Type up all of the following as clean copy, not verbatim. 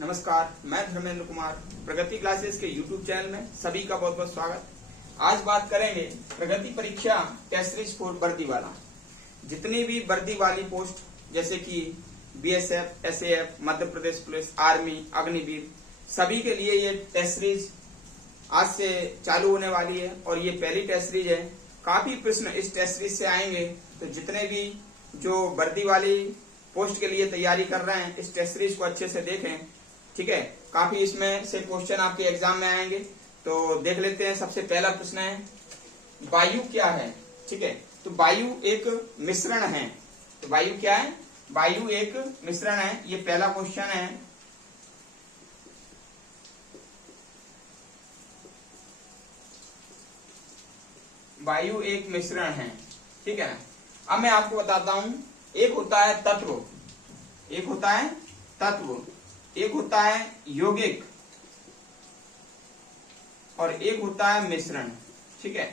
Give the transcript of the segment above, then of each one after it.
नमस्कार, मैं धर्मेंद्र कुमार। प्रगति क्लासेस के YouTube चैनल में सभी का बहुत बहुत स्वागत। आज बात करेंगे प्रगति परीक्षा टेस्ट सीरीज फॉर वर्दी वाला। जितनी भी वर्दी वाली पोस्ट जैसे कि BSF, SAF, Madhya Pradesh police, army, Agniveer, सभी के लिए ये टेस्ट सीरीज आज से चालू होने वाली है और ये पहली टेस्ट सीरीज है। काफी प्रश्न इस टेस्ट सीरीज से आएंगे, तो जितने भी जो वर्दी वाली पोस्ट के लिए तैयारी कर रहे हैं इस टेस्ट सीरीज को अच्छे से देखें। ठीक है, काफी इसमें से क्वेश्चन आपके एग्जाम में आएंगे, तो देख लेते हैं। सबसे पहला प्रश्न है, वायु क्या है? ठीक है, तो वायु एक मिश्रण है। तो वायु क्या है? वायु एक मिश्रण है। ये पहला क्वेश्चन है। वायु एक मिश्रण है। ठीक है, अब मैं आपको बताता हूं। एक होता है तत्व, एक होता है तत्व, एक होता है यौगिक और एक होता है मिश्रण। ठीक है,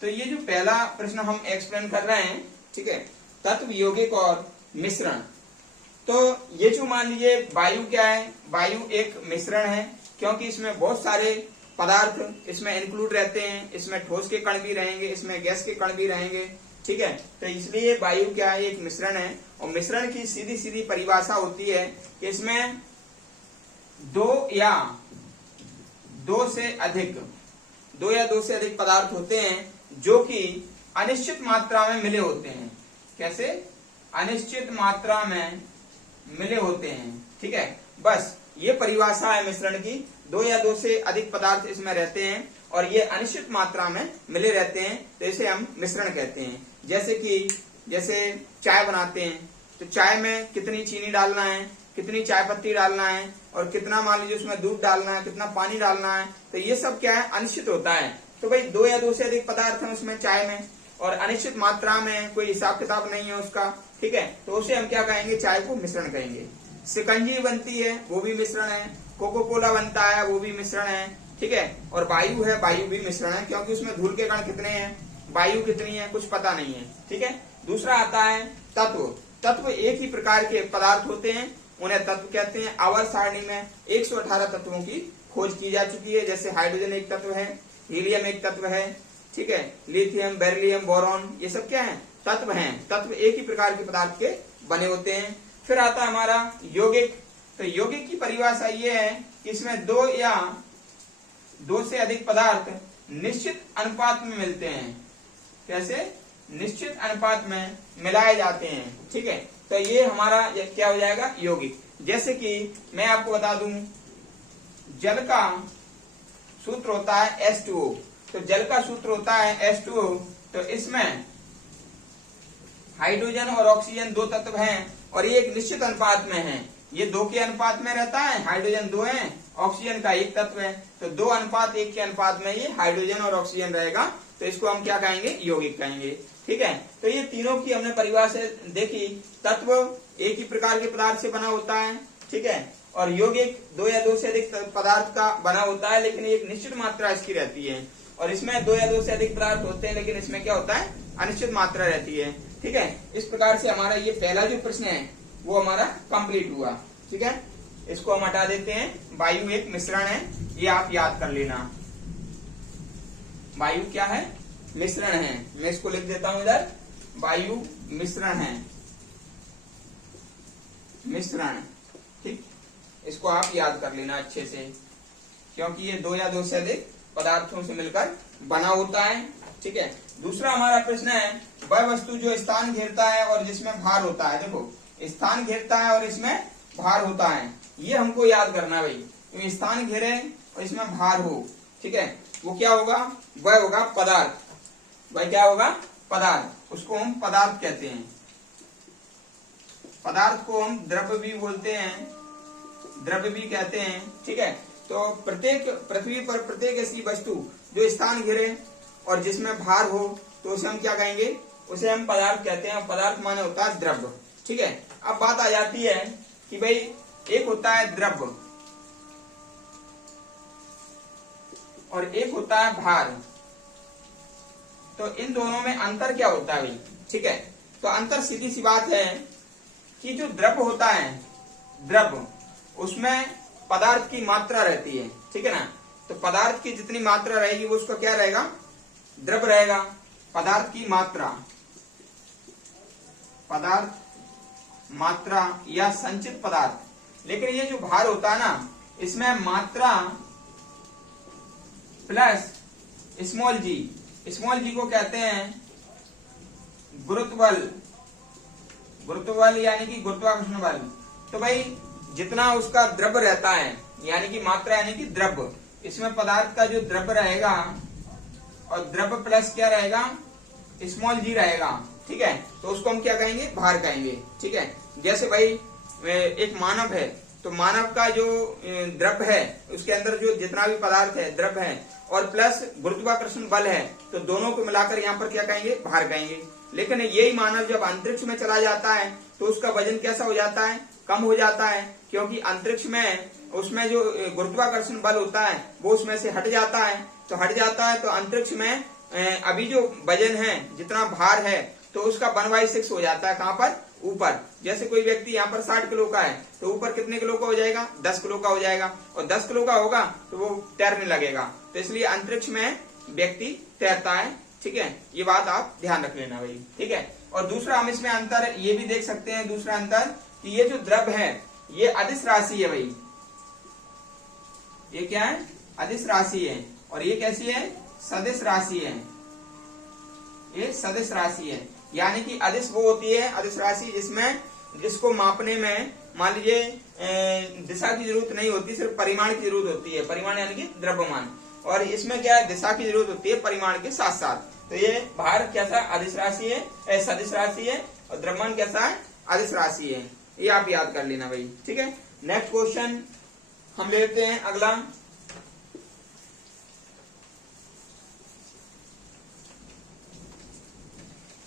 तो ये जो पहला प्रश्न हम एक्सप्लेन कर रहे हैं, ठीक है, तत्व, यौगिक और मिश्रण। तो ये जो मान लीजिए वायु क्या है? वायु एक मिश्रण है, क्योंकि इसमें बहुत सारे पदार्थ इसमें इंक्लूड रहते हैं। इसमें ठोस के कण भी रहेंगे, इसमें गैस के कण भी रहेंगे। ठीक है, तो इसलिए वायु क्या है? एक मिश्रण है। और मिश्रण की सीधी सीधी परिभाषा होती है कि इसमें दो या दो से अधिक पदार्थ होते हैं जो कि अनिश्चित मात्रा में मिले होते हैं। कैसे? अनिश्चित मात्रा में मिले होते हैं। ठीक है, बस ये परिभाषा है मिश्रण की। दो या दो से अधिक पदार्थ इसमें रहते हैं और ये अनिश्चित मात्रा में मिले रहते हैं, तो इसे हम मिश्रण कहते हैं। जैसे चाय बनाते हैं, तो चाय में कितनी चीनी डालना है, कितनी चाय पत्ती डालना है और कितना मान लीजिए उसमें दूध डालना है, कितना पानी डालना है, तो ये सब क्या है? अनिश्चित होता है। तो भाई दो या दो से अधिक पदार्थ हैं उसमें चाय में और अनिश्चित मात्रा में, कोई हिसाब किताब नहीं है उसका। ठीक है, तो उसे हम क्या कहेंगे? चाय को मिश्रण कहेंगे। शिकंजी बनती है, वो भी मिश्रण है। कोको कोला बनता है, वो भी मिश्रण है। ठीक है, और वायु है, वायु भी मिश्रण है, क्योंकि उसमें धूल के कण कितने हैं, वायु कितनी है, कुछ पता नहीं है। ठीक है, दूसरा आता है तत्व। तत्व एक ही प्रकार के पदार्थ होते हैं, उन्हें तत्व कहते हैं। आवर्त सारणी में 118 तत्वों की खोज की जा चुकी है। जैसे हाइड्रोजन एक तत्व है, हीलियम एक तत्व है, ठीक है, लिथियम, बेरिलियम, बोरॉन, ये सब क्या है? तत्व हैं। तत्व एक ही प्रकार के पदार्थ के बने होते हैं। फिर आता है हमारा यौगिक। तो यौगिक की परिभाषा ये है कि इसमें दो या दो से अधिक पदार्थ निश्चित अनुपात में मिलते हैं। कैसे? निश्चित अनुपात में मिलाए जाते हैं। ठीक है, तो ये हमारा क्या हो जाएगा? यौगिक। जैसे कि मैं आपको बता दूं, जल का सूत्र होता है H2O। तो जल का सूत्र होता है H2O। तो इसमें हाइड्रोजन और ऑक्सीजन दो तत्व हैं और ये एक निश्चित अनुपात में है। ये 2 के अनुपात में रहता है, हाइड्रोजन 2 है, ऑक्सीजन का एक तत्व है, तो 2:1 के अनुपात में ये हाइड्रोजन और ऑक्सीजन रहेगा। तो इसको हम क्या कहेंगे? यौगिक कहेंगे। ठीक है, तो ये तीनों की हमने परिभाषा देखी। तत्व एक ही प्रकार के पदार्थ से बना होता है, ठीक है, और यौगिक दो या दो से अधिक पदार्थ का बना होता है, लेकिन एक निश्चित मात्रा इसकी रहती है। और इसमें दो या दो से अधिक पदार्थ होते हैं, लेकिन इसमें क्या होता है? अनिश्चित मात्रा रहती है। ठीक है, इस प्रकार से हमारा ये पहला जो प्रश्न है वो हमारा कंप्लीट हुआ। ठीक है, इसको हम हटा देते हैं। वायु एक मिश्रण है, ये आप याद कर लेना। वायु क्या है? मिश्रण है। मैं इसको लिख देता हूं इधर, वायु मिश्रण है, मिश्रण। ठीक, इसको आप याद कर लेना अच्छे से, क्योंकि ये दो या दो से अधिक पदार्थों से मिलकर बना होता है। ठीक है, दूसरा हमारा प्रश्न है, वह वस्तु जो स्थान घेरता है और जिसमें भार होता है। देखो, स्थान घेरता है और इसमें भार होता है, ये हमको याद करना है भाई। स्थान घेरे और इसमें भार हो, ठीक है, वो क्या होगा? वह होगा पदार्थ। वह क्या होगा? पदार्थ। उसको हम पदार्थ कहते हैं। पदार्थ को हम द्रव्य भी बोलते हैं, द्रव्य भी कहते हैं। ठीक है, तो प्रत्येक पृथ्वी पर प्रत्येक ऐसी वस्तु जो स्थान घेरे और जिसमें भार हो, तो उसे हम क्या कहेंगे? उसे हम पदार्थ कहते हैं। पदार्थ माने होता है द्रव्य। ठीक है, अब बात आ जाती है कि भाई एक होता है द्रव्य और एक होता है भार, तो इन दोनों में अंतर क्या होता है भाई? ठीक है, तो अंतर सीधी सी बात है कि जो द्रव्य होता है, द्रव्य उसमें पदार्थ की मात्रा रहती है, ठीक है ना। तो पदार्थ की जितनी मात्रा रहेगी वो उसका क्या रहेगा, द्रव रहेगा। पदार्थ की मात्रा, पदार्थ मात्रा या संचित पदार्थ। लेकिन ये जो भार होता है ना, इसमें मात्रा प्लस स्मॉल जी, स्मॉल जी को कहते हैं गुरुत्वबल, गुरुत्वबल यानी कि गुरुत्वाकर्षण बल। तो भाई जितना उसका द्रव रहता है, यानी कि मात्रा यानी कि द्रव, इसमें पदार्थ का जो द्रव रहेगा और द्रव प्लस क्या रहेगा, स्मॉल जी रहेगा, ठीक है। तो उसको हम क्या कहेंगे, भार कहेंगे, ठीक है। जैसे भाई एक मानव है, तो मानव का जो द्रव है उसके अंदर जो जितना भी पदार्थ है, द्रव है, और प्लस गुरुत्वाकर्षण बल है, तो दोनों को मिलाकर यहाँ पर क्या कहेंगे, भार कहेंगे। लेकिन यही मानव जब अंतरिक्ष में चला जाता है तो उसका वजन कैसा हो जाता है, कम हो जाता है, क्योंकि अंतरिक्ष में उसमें जो गुरुत्वाकर्षण बल होता है वो उसमें से हट जाता है। तो हट जाता है तो अंतरिक्ष में अभी जो वजन है, जितना भार है, तो उसका 1/6 हो जाता है। कहाँ पर, ऊपर। जैसे कोई व्यक्ति यहाँ पर 60 किलो का है, तो ऊपर कितने किलो का हो जाएगा, 10 किलो का हो जाएगा। और 10 किलो का होगा तो वो तैरने लगेगा। तो इसलिए अंतरिक्ष में व्यक्ति तैरता है, ठीक है। ये बात आप ध्यान रख लेना भाई, ठीक है। और दूसरा हम इसमें अंतर ये भी देख सकते हैं, दूसरा अंतर कि ये जो द्रव है ये अदिश राशि है भाई। ये क्या है, अदिश राशि है। और ये कैसी है, सदिश राशि है। ये सदिश राशि है, यानी कि अदिश वो होती है, अदिश राशि जिसको मापने में मान लीजिए दिशा की जरूरत नहीं होती, सिर्फ परिमाण की जरूरत होती है। परिमाण यानी कि द्रव्यमान। और इसमें क्या है, दिशा की जरूरत होती है परिमाण के साथ साथ। तो ये भार कैसा, अदिश राशि है, सदिश राशि है। और द्रव्यमान कैसा है, अदिश राशि है। ये आप याद कर लेना भाई, ठीक है। नेक्स्ट क्वेश्चन हम लेते हैं अगला।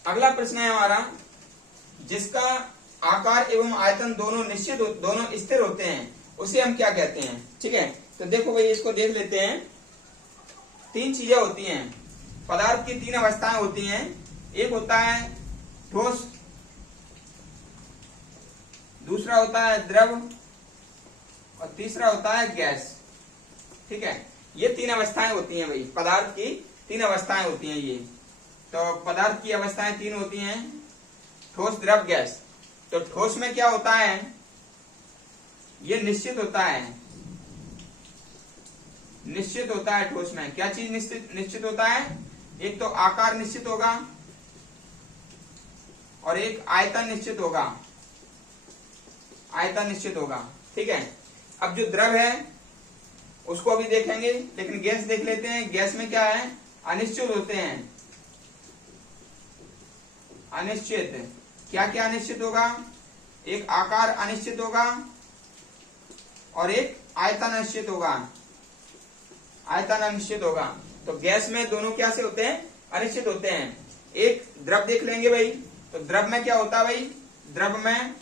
अगला प्रश्न है हमारा, जिसका आकार एवं आयतन दोनों स्थिर होते हैं, उसे हम क्या कहते हैं, ठीक है। तो देखो भाई, इसको देख लेते हैं। 3 चीजें होती हैं, पदार्थ की 3 अवस्थाएं होती हैं। एक होता है ठोस, दूसरा होता है द्रव, और तीसरा होता है गैस, ठीक है। ये 3 अवस्थाएं होती हैं भाई, पदार्थ की 3 अवस्थाएं होती हैं ये। तो पदार्थ की अवस्थाएं 3 होती हैं, ठोस, द्रव, गैस। तो ठोस में क्या होता है, ये निश्चित होता है, निश्चित होता है ठोस में। क्या चीज निश्चित होता है, एक तो आकार निश्चित होगा और एक आयतन निश्चित होगा, आयतन निश्चित होगा, ठीक है। अब जो द्रव है उसको अभी देखेंगे, लेकिन गैस देख लेते हैं। गैस में क्या है, अनिश्चित होते हैं, अनिश्चित। क्या क्या अनिश्चित होगा, एक आकार अनिश्चित होगा और एक आयतन अनिश्चित होगा, आयतन अनिश्चित होगा। तो गैस में दोनों क्या से होते हैं, अनिश्चित होते हैं। एक द्रव देख लेंगे भाई, तो द्रव में क्या होता है भाई, द्रव में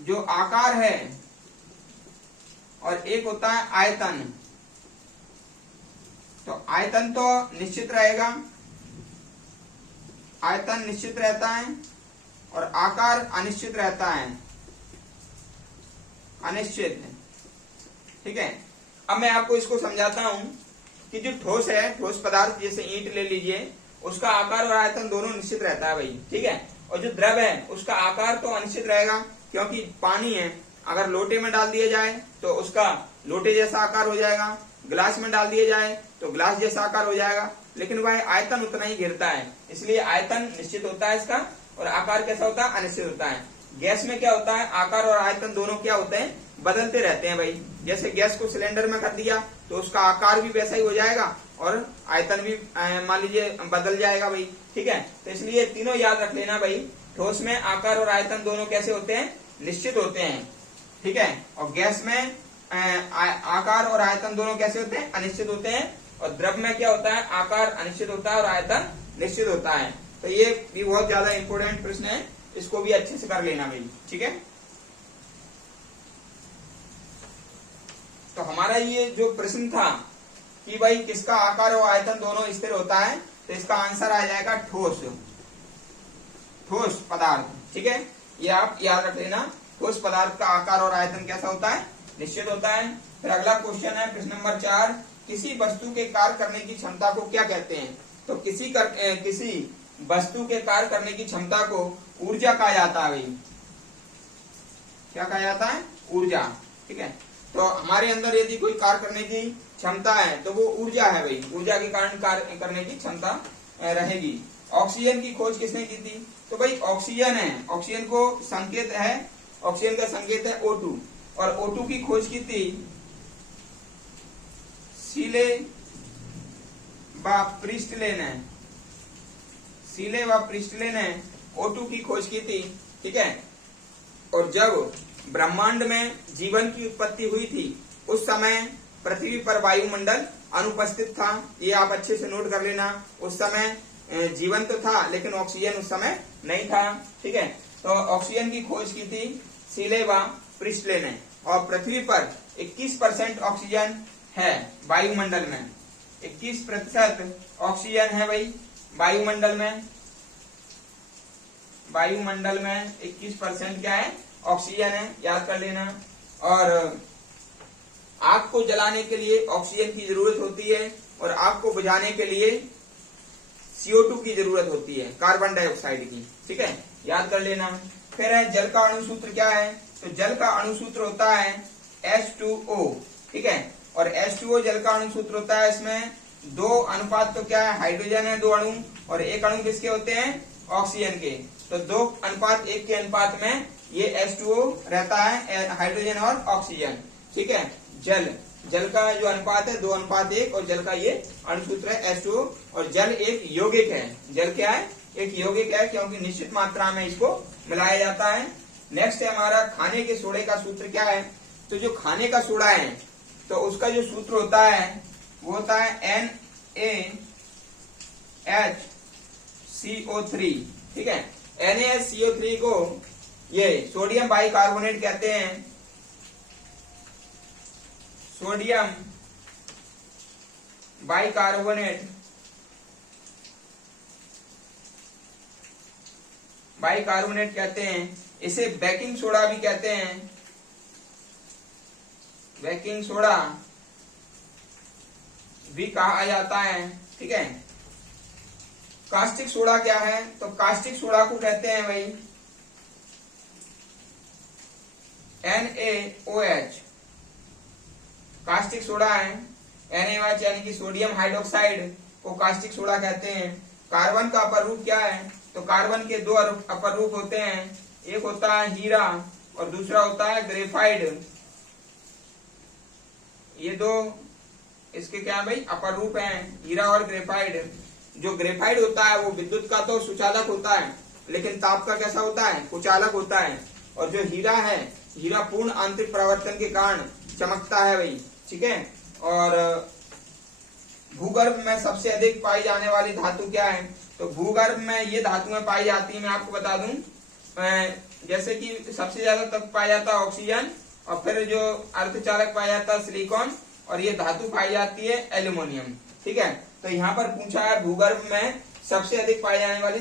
जो आकार है और एक होता है आयतन। तो आयतन तो निश्चित रहेगा, आयतन निश्चित रहता है और आकार अनिश्चित रहता है, अनिश्चित, ठीक है। अब मैं आपको इसको समझाता हूं कि जो ठोस है, ठोस पदार्थ जैसे ईंट ले लीजिए, उसका आकार और आयतन दोनों निश्चित रहता है भाई, ठीक है। और जो द्रव है उसका आकार तो अनिश्चित रहेगा, क्योंकि पानी है, अगर लोटे में डाल दिया जाए तो उसका लोटे जैसा आकार हो जाएगा, गिलास में डाल दिया जाए तो गिलास जैसा आकार हो जाएगा, लेकिन वह आयतन उतना ही घेरता है। इसलिए आयतन निश्चित होता है इसका, और आकार कैसा होता है, अनिश्चित होता है। गैस में क्या होता है, आकार और आयतन दोनों क्या होते हैं, बदलते रहते हैं भाई। जैसे गैस को सिलेंडर में कर दिया तो उसका आकार भी वैसा ही हो जाएगा और आयतन भी मान लीजिए बदल जाएगा भाई, ठीक है। तो इसलिए तीनों याद रख लेना भाई, ठोस में आकार और आयतन दोनों कैसे होते हैं, निश्चित होते हैं, ठीक है। और गैस में आकार और आयतन दोनों कैसे होते हैं, अनिश्चित होते हैं। और द्रव में क्या होता है, आकार अनिश्चित होता है और आयतन निश्चित होता है। तो ये भी बहुत ज्यादा इंपॉर्टेंट प्रश्न है, इसको भी अच्छे से कर लेना भाई, ठीक है। तो हमारा ये जो प्रश्न था कि भाई किसका आकार और आयतन दोनों स्थिर होता है, तो इसका आंसर आ जाएगा ठोस, ठोस पदार्थ, ठीक है। ये आप याद रख लेना। ठोस पदार्थ का आकार और आयतन कैसा होता है, निश्चित होता है। फिर अगला क्वेश्चन है प्रश्न नंबर 4, किसी वस्तु के कार्य करने की क्षमता को क्या कहते हैं। तो किसी वस्तु के कार्य करने की क्षमता को ऊर्जा कहा जाता है भाई, क्या कहा जाता है, ऊर्जा। ठीक है, तो हमारे अंदर यदि कोई कार्य करने की क्षमता है तो वो ऊर्जा है भाई, ऊर्जा के कारण कार्य करने की क्षमता रहेगी। ऑक्सीजन की खोज किसने की थी, तो भाई ऑक्सीजन है, ऑक्सीजन को संकेत है, ऑक्सीजन का संकेत है O2, और O2 की खोज की थी सीले व प्रिस्टले ने, सीले व प्रिस्टले ने O2 की खोज की थी। ठीक है, और जब ब्रह्मांड में जीवन की उत्पत्ति हुई थी उस समय पृथ्वी पर वायुमंडल अनुपस्थित था, ये आप अच्छे से नोट कर लेना। उस समय जीवन तो था लेकिन ऑक्सीजन उस समय नहीं था। ठीक है, तो ऑक्सीजन की खोज की थी सीले व प्रिस्टले ने, और पृथ्वी पर 21% ऑक्सीजन है वायुमंडल में, 21% ऑक्सीजन है भाई वायुमंडल में, वायुमंडल में 21% क्या है, ऑक्सीजन है, याद कर लेना। और आग को जलाने के लिए ऑक्सीजन की जरूरत होती है और आग को बुझाने के लिए CO2 की जरूरत होती है, कार्बन डाइऑक्साइड की। ठीक है, याद कर लेना। फिर है जल का अणु सूत्र क्या है, तो जल का अणु सूत्र होता है H2O। ठीक है, और H2O जल का अणु सूत्र होता है, इसमें 2 अनुपात तो क्या है, हाइड्रोजन है 2 अणु, और 1 अणु किसके होते हैं, ऑक्सीजन के। तो 2:1 के अनुपात में ये H2O रहता है, हाइड्रोजन और ऑक्सीजन। ठीक है, जल का जो अनुपात है 2:1, और जल का ये अणुसूत्र है H2O, और जल एक यौगिक है, जल क्या है, एक यौगिक है, क्योंकि निश्चित मात्रा में इसको मिलाया जाता है। नेक्स्ट है हमारा खाने के सोडे का सूत्र क्या है, तो जो खाने का सोडा है तो उसका जो सूत्र होता है वो होता है NaHCO3। ठीक है, NaHCO3 को ये सोडियम बाइकार्बोनेट कहते हैं, सोडियम बाइकार्बोनेट, बाइकार्बोनेट कहते हैं। इसे बेकिंग सोडा भी कहते हैं, बेकिंग सोडा भी कहा जाता है। ठीक है, कास्टिक सोडा क्या है, तो कास्टिक सोडा को कहते हैं भाई NaOH, कास्टिक सोडा है, NaOH यानी कि सोडियम हाइड्रोक्साइड को कास्टिक सोडा कहते हैं। कार्बन का अपर रूप क्या है, तो कार्बन के 2 अपर रूप होते हैं, एक होता है हीरा और दूसरा होता है ग्रेफाइड। ये 2 इसके क्या है भाई, अपर रूप हैं, हीरा और ग्रेफाइड। जो ग्रेफाइड होता है वो विद्युत का तो सुचालक होता है, लेकिन ताप का कैसा होता है, कुचालक होता है। और जो हीरा है, हीरा पूर्ण आंतरिक परावर्तन के कारण चमकता है भाई। ठीक है, और भूगर्भ में सबसे अधिक पाई जाने वाली धातु क्या है, तो भूगर्भ में ये धातुएं पाई जाती है, मैं आपको बता दूं, जैसे कि सबसे ज्यादा तक पाया जाता है ऑक्सीजन, और फिर जो अर्धचालक पाया जाता है सिलिकॉन, और ये धातु पाई जाती है एल्यूमिनियम। ठीक है, तो यहाँ पर पूछा है भूगर्भ में सबसे अधिक पाई जाने वाली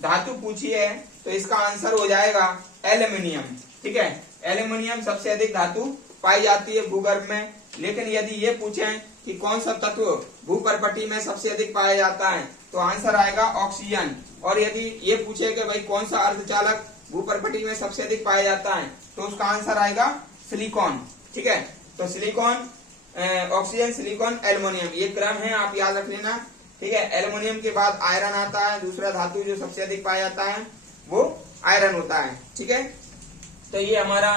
धातु पूछी है, तो इसका आंसर हो जाएगा एल्यूमिनियम। ठीक है, एल्यूमिनियम सबसे अधिक धातु पाई जाती है भूगर्भ में। लेकिन यदि ये पूछें कि कौन सा तत्व भूपर्पटी में सबसे अधिक पाया जाता है, तो आंसर आएगा ऑक्सीजन। और यदि ये पूछे कि भाई कौन सा अर्धचालक भूपर्पटी में सबसे अधिक पाया जाता है, तो उसका आंसर आएगा सिलिकॉन। ठीक है, तो सिलिकॉन, ऑक्सीजन, सिलिकॉन, एल्युमिनियम, ये क्रम है, आप याद रख लेना। ठीक है, एल्युमिनियम के बाद आयरन आता है, दूसरा धातु जो सबसे अधिक पाया जाता है वो आयरन होता है। ठीक है, तो ये हमारा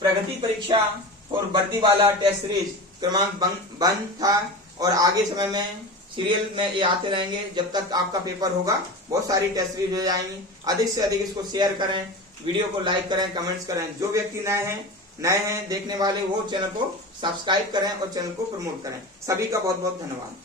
प्रगति परीक्षा और वर्दी वाला टेस्ट सीरीज क्रमांक 1 था, और आगे समय में सीरियल में ये आते रहेंगे। जब तक आपका पेपर होगा बहुत सारी टेस्ट सीरीज हो जाएंगी। अधिक से अधिक इसको शेयर करें, वीडियो को लाइक करें, कमेंट्स करें। जो व्यक्ति नए हैं देखने वाले, वो चैनल को सब्सक्राइब करें और चैनल को प्रमोट करें। सभी का बहुत बहुत धन्यवाद।